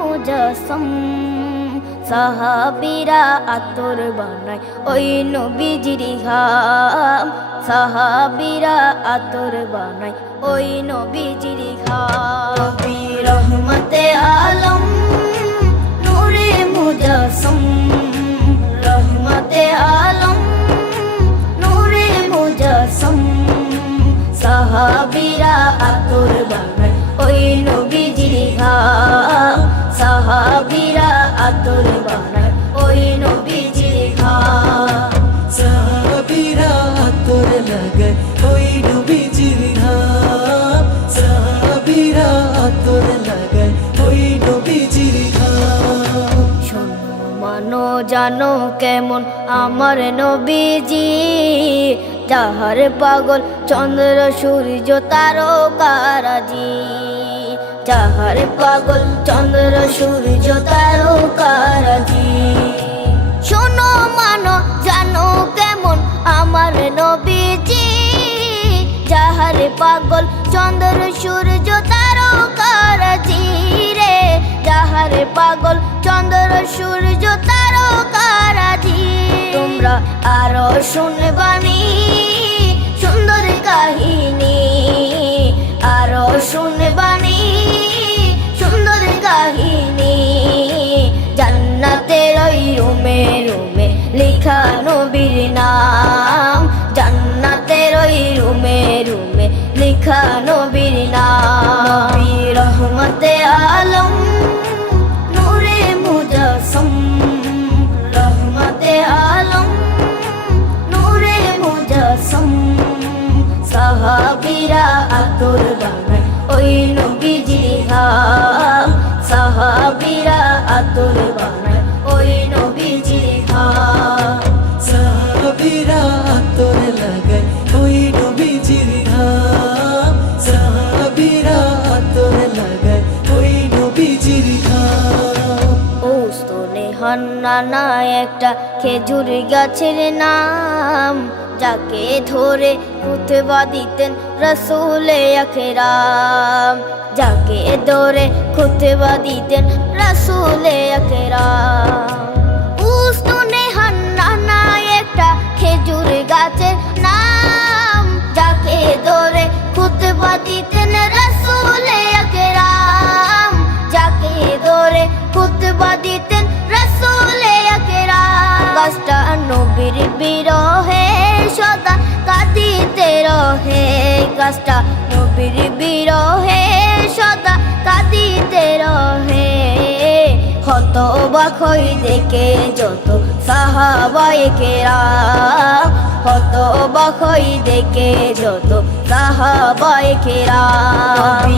মুজাসসাম সাহাবীরা আতর বানায় ওই নবীজির ঘাম সাহাবীরা আতর বানায় ওই নবীজির ঘাম নবী রহমতে আলম নূরে মুজাসসাম রহমতে আলম নূরে মুজাসসাম সাহাবীরা আতর বানায় ওই নবীজির ঘাম সাহাবীরা আতর বানায় ওই নবীজির ঘাম সাহাবীরা আতর লাগায় ওই নবীজির ঘাম সাহাবীরা আতর লাগায় ওই নবীজির ঘাম শোনো মানো জানো কেমন আমার নবীজি যাহার পাগল চন্দ্র সূর্য তারকারাজি যাহার পাগল চন্দ্র সূর্য তারকারাজি শোনো মানো জানো কেমন আমার নবীজি যাহার পাগল চন্দ্র সূর্য তারকারাজি রে যাহার পাগল চন্দ্র সূর্য তারকারাজি তোমরা আরো শুনবানি সুন্দর কাহিনী আরো শুনবানি সুন্দর কাহিনী জান্নাতের ওই রুমে রুমে লেখা নবীর নাম জান্নাতের ওই রুমে রুমে লেখা নবীর নাম নবী রহমতে আলম নূরে মুজাসসাম রহমতে আলম নূরে মুজাসসাম সাহাবীরা আতর বানায় ওই নবীজির ঘাম সাহাবীরা আতর বানায় ওই নবীজির ঘাম সাহাবীরা আতর লাগায় ওই নবীজির ঘাম সাহাবীরা আতর লাগায় ওই নবীজির ঘাম ওস্তনে হান্নানা একটা খেজুর গাছের নাম যাকে ধরে খুতবা দিতেন রাসূলে আকরাম যাকে ধরে খুতবা দিতেন রাসূলে আকরাম ওস্তনে হান্নানা একটা খেজুর গাছের নাম যাকে ধরে খুতবা দিতেন রাসূলে আকরাম যাকে ধরে খুতবা দিতেন রাসূলে আকরাম গাছটা নবীর বিরহে সদা কাঁদিতে রহে গাছটা নবীর বিরহে সদা কাঁদিতে রহে হতবাক হই দেখে যত সাহাবায়ে কেরাম হতবাক হই দেখে যত সাহাবায়ে কেরাম